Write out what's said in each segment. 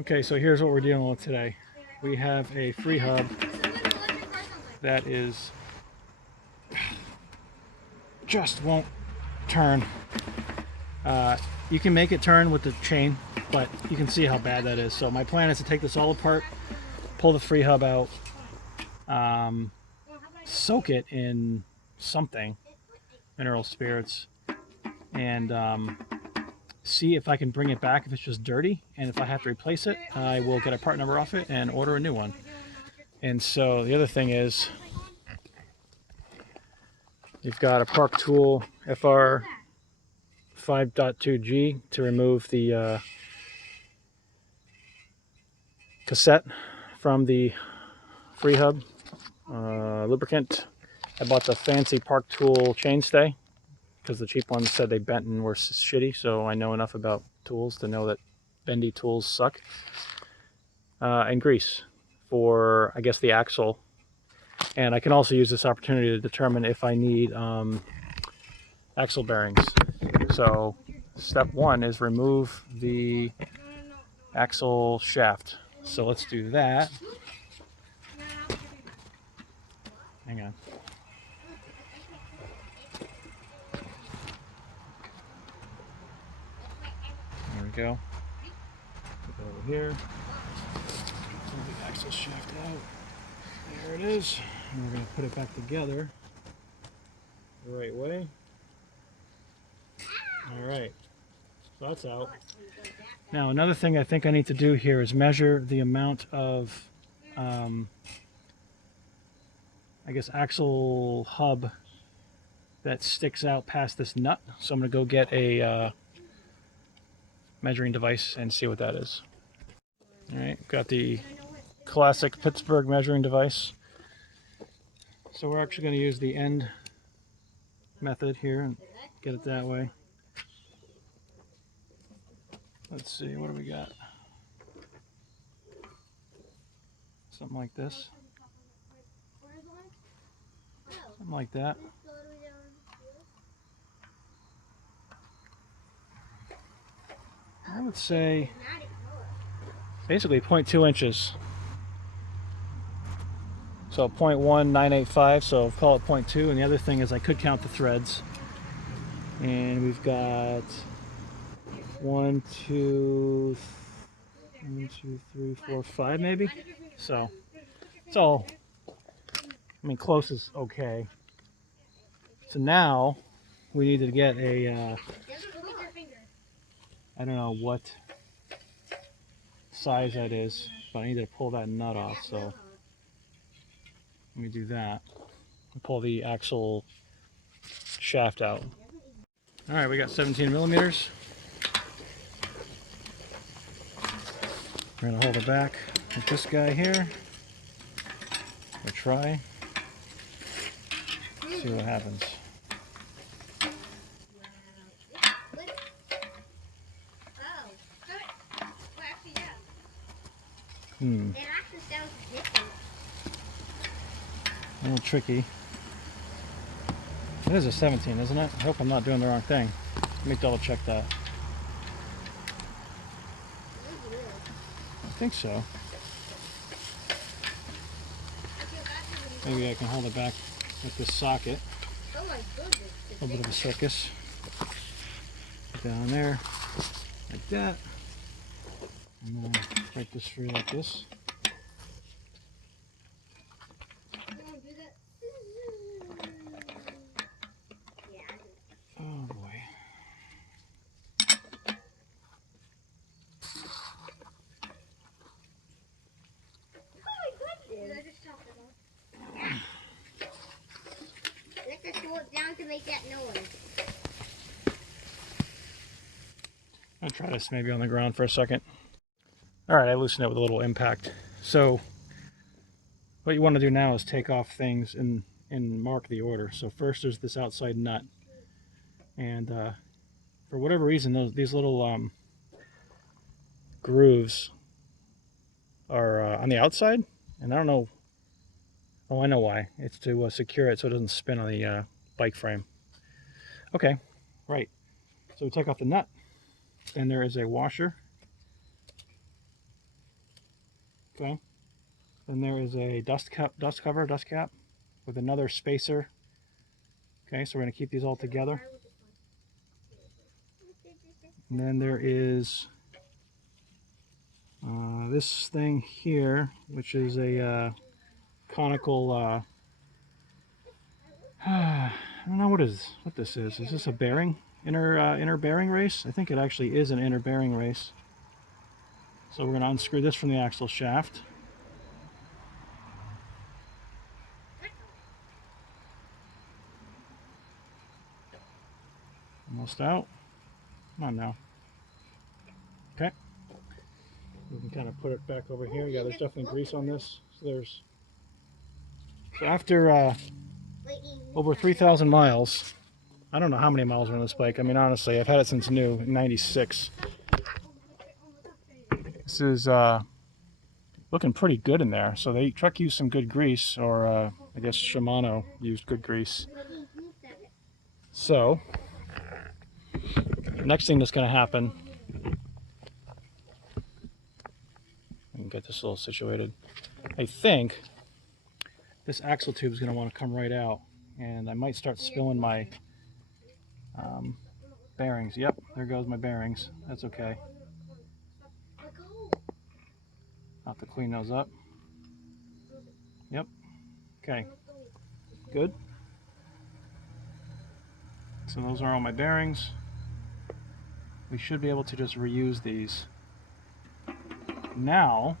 Okay, so here's what we're dealing with today. We have a free hub that is just won't turn. You can make it turn with the chain, but you can see how bad that is. So my plan is to take this all apart, pull the free hub out, soak it in something, mineral spirits, and see if I can bring it back if it's just dirty. And if I have to replace it, I will get a part number off it and order a new one. And so the other thing is, you've got a Park Tool FR 5.2G to remove the cassette from the free hub. Lubricant. I bought the fancy Park Tool chainstay because the cheap ones said they bent and were shitty, so I know enough about tools to know that bendy tools suck. And grease for, I guess, the axle. And I can also use this opportunity to determine if I need axle bearings. So step one is remove the axle shaft. So let's do that. Hang on. There we go. Put it over here. Pull the axle shaft out. There it is. And we're going to put it back together the right way. Alright. So that's out. Now another thing I think I need to do here is measure the amount of I guess axle hub that sticks out past this nut. So I'm going to go get a measuring device and see what that is. Alright, got the classic Pittsburgh measuring device. So we're actually going to use the end method here and get it that way. Let's see, what do we got? Something like this. Something like that. I would say basically 0.2 inches. So 0.1985, so call it 0.2. And the other thing is I could count the threads. And we've got 1, 2, 3, 4, 5 maybe. So it's all, I mean, close is okay. So now we need to get a, I don't know what size that is, but I need to pull that nut off. So let me do that. Pull the axle shaft out. All right, we got 17 millimeters. We're gonna hold it back with this guy here. We'll try. See what happens. A little tricky. It is a 17, isn't it? I hope I'm not doing the wrong thing. Let me double check that. I think so. Maybe I can hold it back with this socket. A little bit of a circus. Down there, like that. And then break this free like this. Oh boy. Down to make that noise. I'll try this maybe on the ground for a second. Alright, I loosened it with a little impact. So what you want to do now is take off things and mark the order. So first there's this outside nut. And for whatever reason, these little grooves are on the outside. And I don't know. Oh, I know why. It's to secure it so it doesn't spin on the bike frame. Okay, right. So we take off the nut. Then there is a washer Okay. Then there is a dust cap with another spacer. Okay, so we're going to keep these all together. And then there is this thing here, which is a conical. I don't know what this is. Is this a bearing? Inner bearing race? I think it actually is an inner bearing race. So we're going to unscrew this from the axle shaft. Almost out. Come on now. Okay. We can kind of put it back over here. Yeah, there's definitely grease on this. So after over 3,000 miles, I don't know how many miles are on this bike. I mean, honestly, I've had it since new, in '96. This is looking pretty good in there. So the truck used some good grease, or I guess Shimano used good grease. So next thing that's going to happen, I can get this a little situated. I think this axle tube is going to want to come right out, and I might start spilling my bearings. Yep, there goes my bearings. That's okay. I'll have to clean those up. Yep. Okay. Good. So those are all my bearings. We should be able to just reuse these. Now,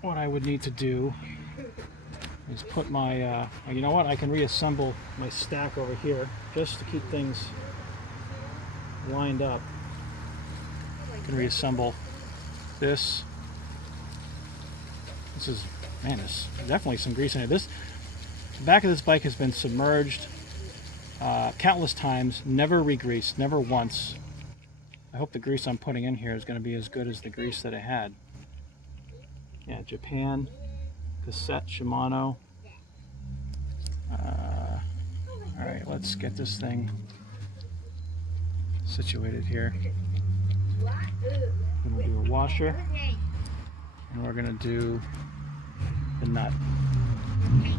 what I would need to do is put my, you know what, I can reassemble my stack over here just to keep things lined up. I can reassemble this. This is, man, there's definitely some grease in it. The back of this bike has been submerged countless times, never re-greased, never once. I hope the grease I'm putting in here is going to be as good as the grease that it had. Yeah, Japan, cassette, Shimano. Alright, let's get this thing situated here. I'm going to do a washer, and we're going to do the nut.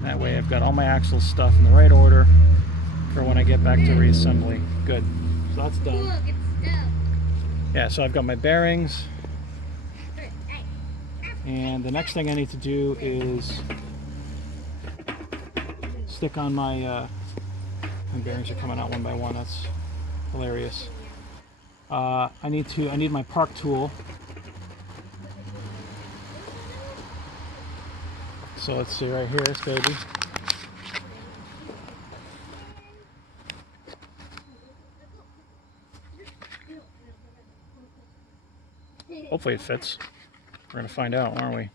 That way I've got all my axle stuff in the right order for when I get back to reassembly. Good. So that's done. Yeah, so I've got my bearings. And the next thing I need to do is stick on my bearings are coming out one by one. That's hilarious. I need my park tool. So let's see right here, this baby. Hopefully it fits. We're gonna find out, aren't we?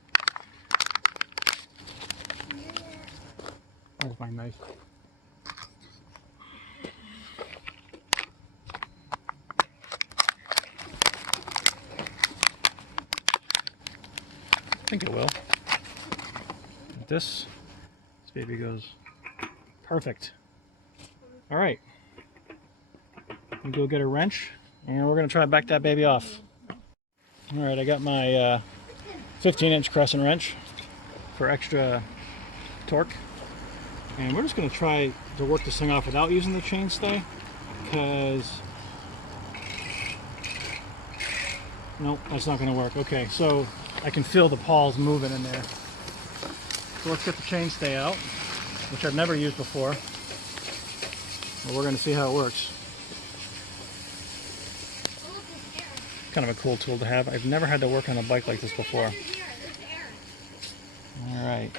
Where's my knife? I think it will. This baby goes perfect. All right, we go get a wrench, and we're gonna try to back that baby off. All right, I got my 15-inch crescent wrench for extra torque, and we're just gonna try to work this thing off without using the chainstay, because nope, that's not gonna work. Okay, so I can feel the pawls moving in there. So let's get the chainstay out, which I've never used before. Well, we're going to see how it works. Kind of a cool tool to have. I've never had to work on a bike like this before. Alright.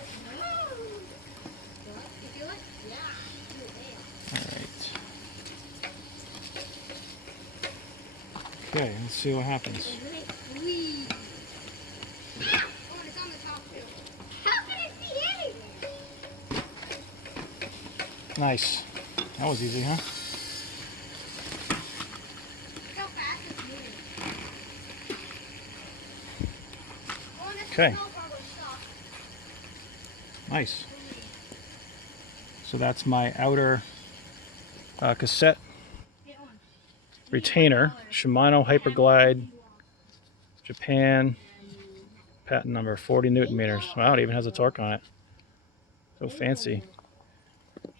Alright. Okay, let's see what happens. Nice. That was easy, huh? Okay. Nice. So that's my outer cassette retainer. Shimano Hyperglide, Japan. Patent number 40 Newton meters. Wow, it even has a torque on it. So fancy.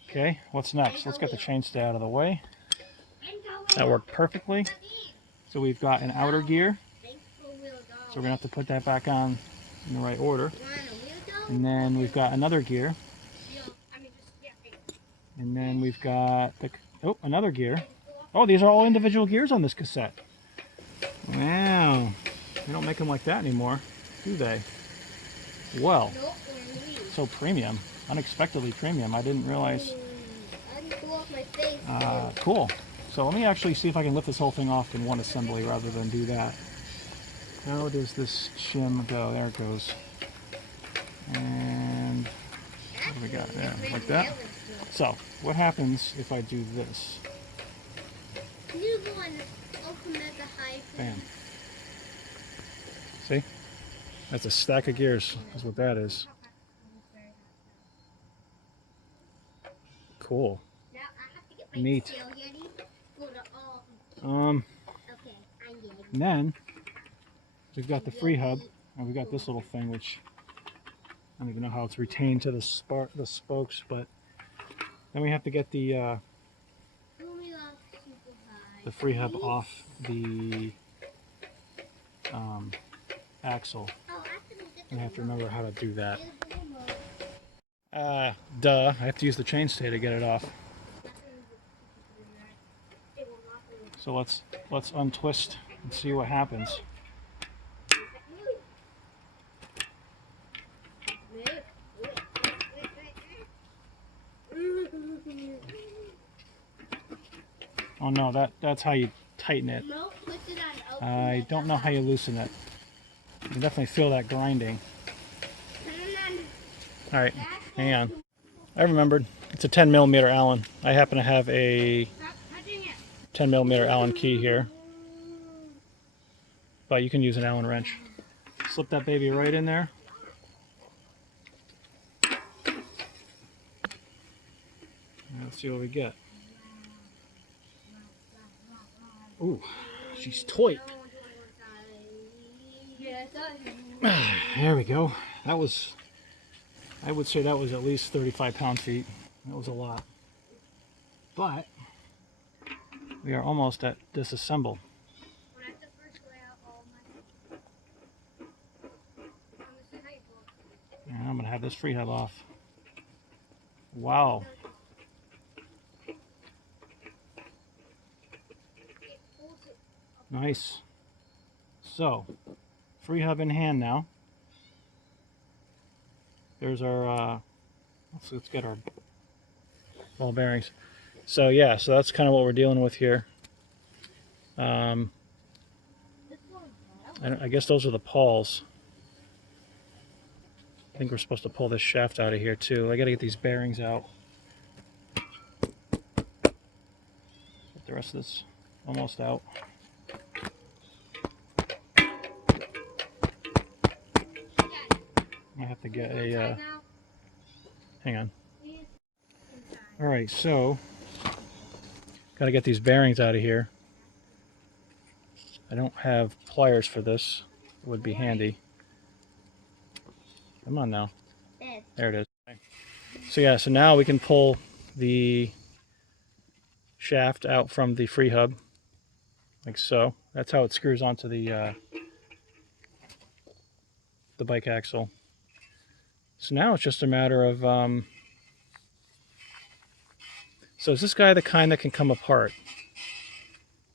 Okay, what's next? Let's get the chainstay out of the way. That worked perfectly. So we've got an outer gear. So we're gonna have to put that back on in the right order. And then we've got another gear. And then we've got another gear. Oh, these are all individual gears on this cassette. Wow. They don't make them like that anymore, do they? Well, so premium. Unexpectedly premium. I didn't realize. Cool. So let me actually see if I can lift this whole thing off in one assembly rather than do that. How does this shim go? There it goes. And what do we got there? Like that. So what happens if I do this? Bam. See? That's a stack of gears, is what that is. Cool. Neat. And then we've got the free hub, and we've got this little thing, which I don't even know how it's retained to the spokes, but then we have to get the free hub off the axle. I have to remember how to do that. Duh, I have to use the chainstay to get it off. So let's untwist and see what happens. Oh no, that's how you tighten it. I don't know how you loosen it. You can definitely feel that grinding. Alright, hang on. I remembered. It's a 10mm Allen. I happen to have a 10mm Allen key here. But you can use an Allen wrench. Slip that baby right in there. Let's see what we get. Ooh, she's tight. There we go. That was, I would say that was at least 35 pound-feet. That was a lot. But we are almost at disassemble. And I'm gonna have this free hub off. Wow. Nice. So, free hub in hand now. There's our, let's get our ball bearings. So yeah, so that's kind of what we're dealing with here. I guess those are the pawls. I think we're supposed to pull this shaft out of here too. I gotta get these bearings out. Get the rest of this almost out. I have to get a, hang on. All right, so gotta get these bearings out of here. I don't have pliers for this. It would be handy. Come on now. There it is. So yeah, so now we can pull the shaft out from the free hub, like so. That's how it screws onto the bike axle. So now it's just a matter of, so is this guy the kind that can come apart?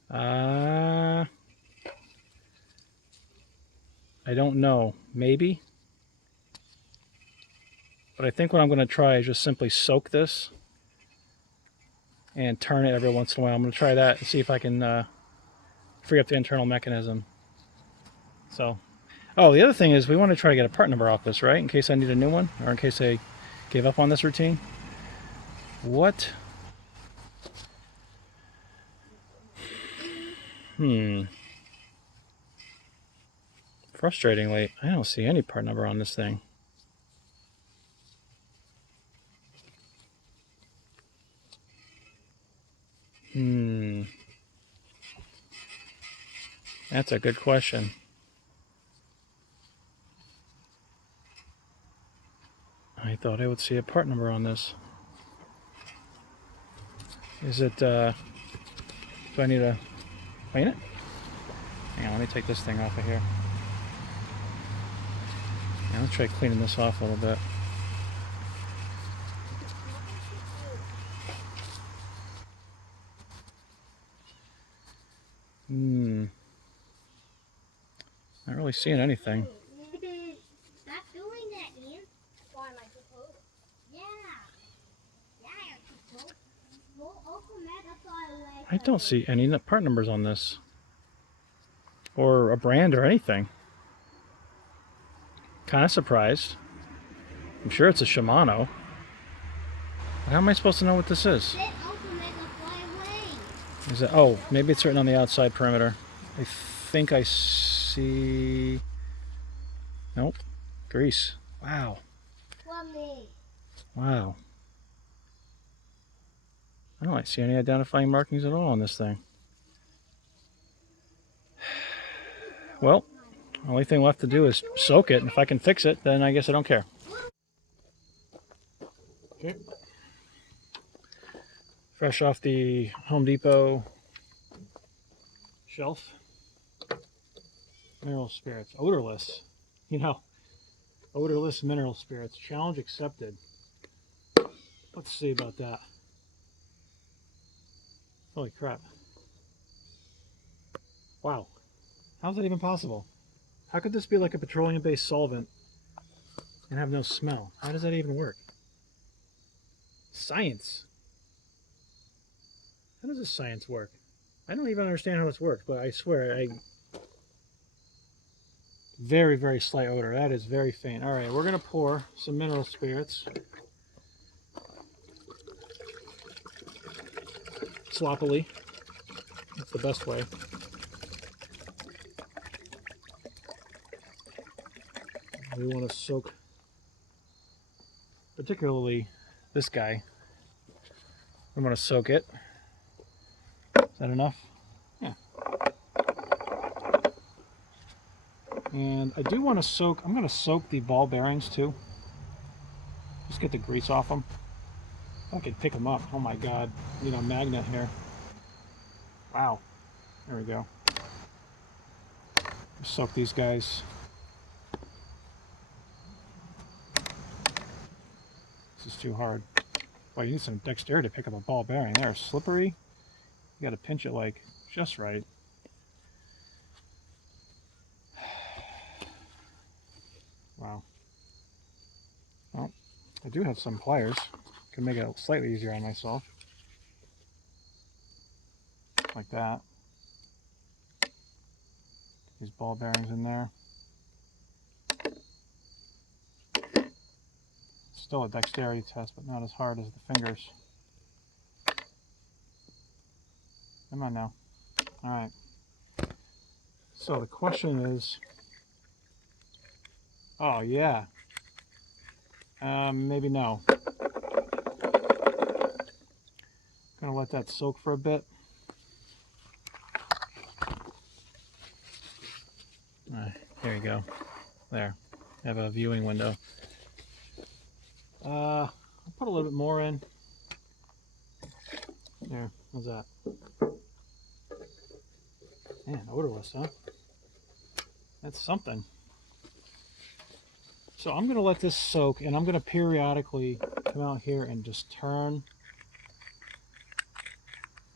I don't know, maybe. But I think what I'm going to try is just simply soak this and turn it every once in a while. I'm going to try that and see if I can free up the internal mechanism. So, oh, the other thing is we want to try to get a part number off this, right? In case I need a new one, or in case I gave up on this routine. What? Frustratingly, I don't see any part number on this thing. That's a good question. I thought I would see a part number on this. Is it, do I need to clean it? Hang on, let me take this thing off of here. Yeah, let's try cleaning this off a little bit. Not really seeing anything. Stop doing that, Ian. Why am I too close? Yeah. Yeah, you're too close. Well, open that, that's all I like. I don't see any part numbers on this. Or a brand or anything. Kind of surprised. I'm sure it's a Shimano. How am I supposed to know what this is? Is it? Oh, maybe it's written on the outside perimeter. I think I see. Nope. Grease. Wow. Wow. I don't see any identifying markings at all on this thing. Well, the only thing left to do is soak it, and if I can fix it, then I guess I don't care. Okay. Fresh off the Home Depot shelf. Mineral spirits. Odorless. You know, odorless mineral spirits. Challenge accepted. Let's see about that. Holy crap. Wow. How's that even possible? How could this be like a petroleum-based solvent and have no smell? How does that even work? Science. How does this science work? I don't even understand how this works, but I swear, very, very slight odor. That is very faint. All right, we're going to pour some mineral spirits. Sloppily. That's the best way. We want to soak, particularly this guy. We want to soak it. Is that enough? Yeah. And I do want to soak, I'm going to soak the ball bearings too. Just get the grease off them. I could pick them up. Oh my god. Need a magnet here. Wow. There we go. Soak these guys. This is too hard. Boy, you need some dexterity to pick up a ball bearing. They're slippery. You gotta pinch it like just right. Wow. Well, I do have some pliers. Can make it slightly easier on myself. Like that. These ball bearings in there. Still a dexterity test, but not as hard as the fingers. Come on now. Alright. So the question is... Oh, yeah. Maybe no. Gonna let that soak for a bit. There you go. There. I have a viewing window. I'll put a little bit more in. There. How's that? Man, odorless, huh? That's something. So I'm going to let this soak, and I'm going to periodically come out here and just turn.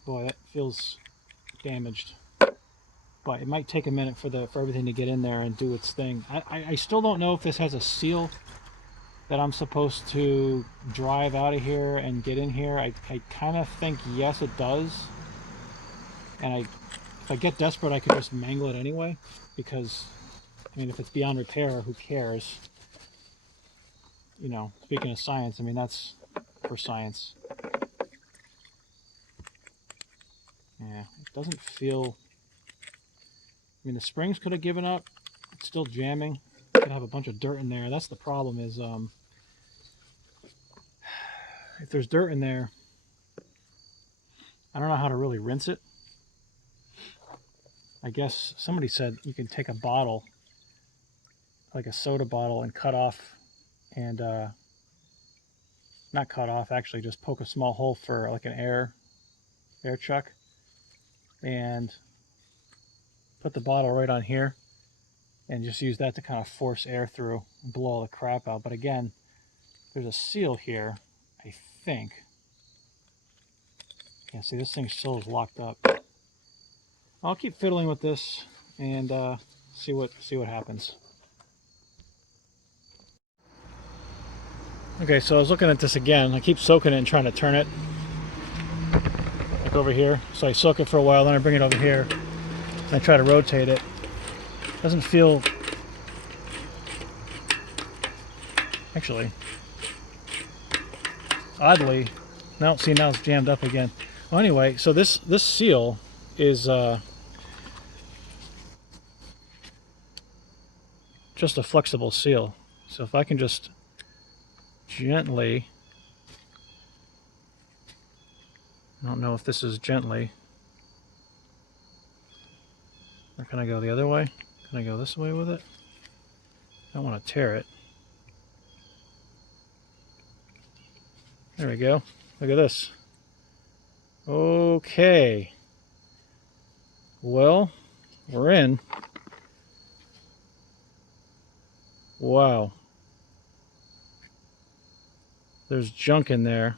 Boy, that feels damaged. But it might take a minute for everything to get in there and do its thing. I still don't know if this has a seal that I'm supposed to drive out of here and get in here. I kind of think yes, it does. And if I get desperate, I could just mangle it anyway. Because, I mean, if it's beyond repair, who cares? You know, speaking of science, I mean, that's for science. Yeah, it doesn't feel... I mean, the springs could have given up. It's still jamming. Could have a bunch of dirt in there. That's the problem is, if there's dirt in there, I don't know how to really rinse it. I guess somebody said you can take a bottle, like a soda bottle, and cut off and not cut off, actually just poke a small hole for like an air chuck, and put the bottle right on here, and just use that to kind of force air through and blow all the crap out. But again, there's a seal here, I think. Yeah, see, this thing still is locked up. I'll keep fiddling with this and see what happens. Okay, so I was looking at this again. I keep soaking it and trying to turn it, like over here. So I soak it for a while, then I bring it over here, and I try to rotate it. Doesn't feel... Actually, oddly, now see, now it's jammed up again. Well, anyway, so this seal is just a flexible seal. So if I can just gently, I don't know if this is gently, or can I go the other way? Can I go this way with it? I don't want to tear it. There we go. Look at this. Okay. Well, we're in. Wow. There's junk in there.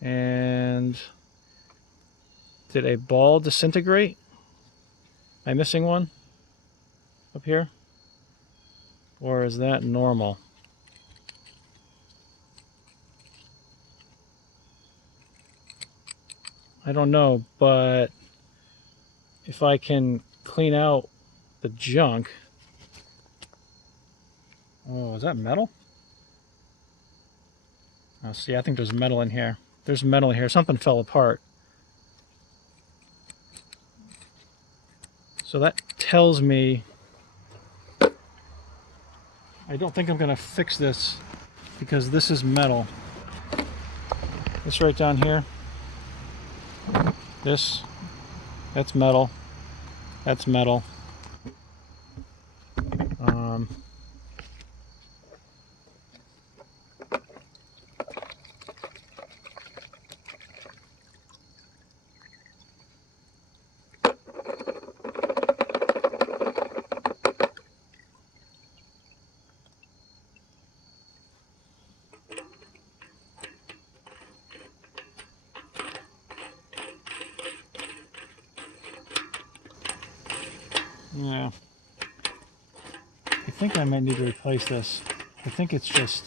And did a ball disintegrate? Am I missing one up here? Or is that normal? I don't know, but if I can clean out the junk... Oh, is that metal? Oh, see, I think there's metal in here. There's metal in here. Something fell apart. So that tells me... I don't think I'm going to fix this because this is metal. This right down here. That's metal. That's metal. Yeah. I think I might need to replace this. I think it's just...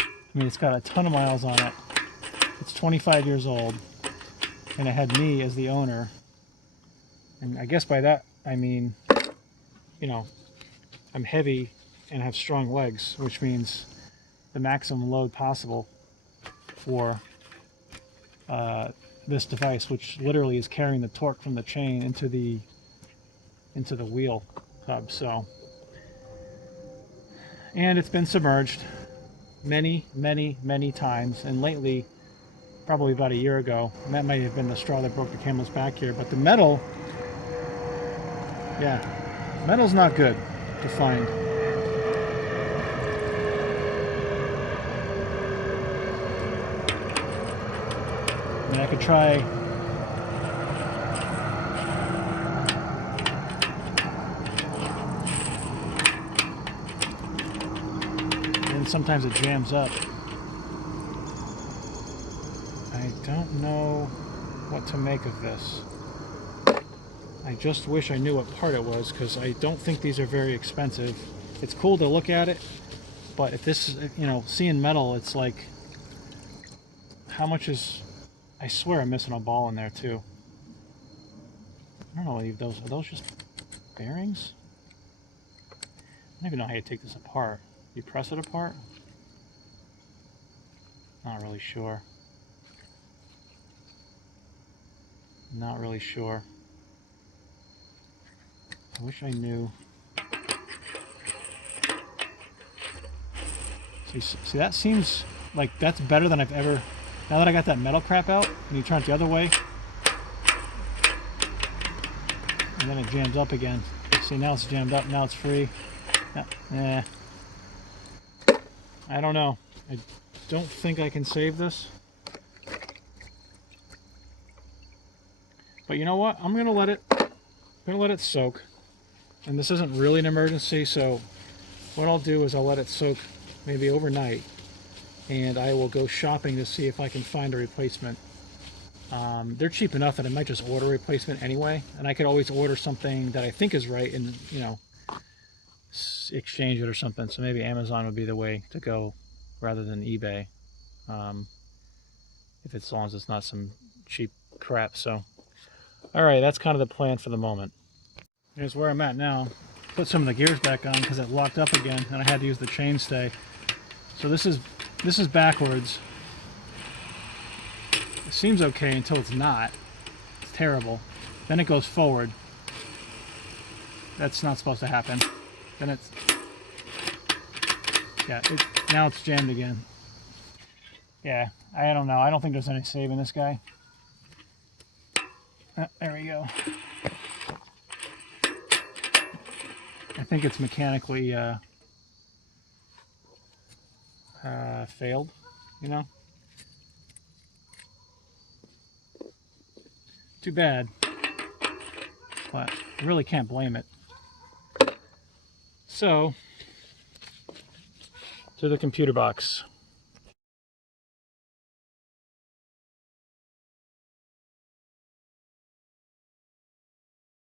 I mean, it's got a ton of miles on it. It's 25 years old. And it had me as the owner. And I guess by that, I mean, you know, I'm heavy and have strong legs, which means the maximum load possible for this device, which literally is carrying the torque from the chain into the wheel hub. So, and it's been submerged many times, and lately, probably about a year ago, and that might have been the straw that broke the camel's back here. But the metal, yeah, metal's not good to find. I mean, I could try. And sometimes it jams up. I don't know what to make of this. I just wish I knew what part it was, because I don't think these are very expensive. It's cool to look at it, but if this is, you know, seeing metal, it's like, how much is... I swear I'm missing a ball in there too. I don't know, are those just bearings? I don't even know how you take this apart. You press it apart? Not really sure. Not really sure. I wish I knew. See, that seems like that's better than I've ever... Now that I got that metal crap out, and you turn it the other way, and then it jams up again. See, now it's jammed up, now it's free. Eh, I don't know. I don't think I can save this. But you know what? I'm gonna let it soak. And this isn't really an emergency, so what I'll do is I'll let it soak maybe overnight, and I will go shopping to see if I can find a replacement. They're cheap enough that I might just order a replacement anyway, and I could always order something that I think is right and, you know, exchange it or something. So maybe Amazon would be the way to go rather than eBay, if it's, as long as it's not some cheap crap. So, all right, that's kind of the plan for the moment. Here's where I'm at now. Put some of the gears back on because it locked up again, and I had to use the chainstay. So this is backwards. It seems okay until it's not. It's terrible. Then it goes forward. That's not supposed to happen. Then it's, yeah, now it's jammed again. Yeah, I don't know. I don't think there's any saving this guy. There we go. I think it's mechanically failed, you know? Too bad. But I really can't blame it. So, to the computer box.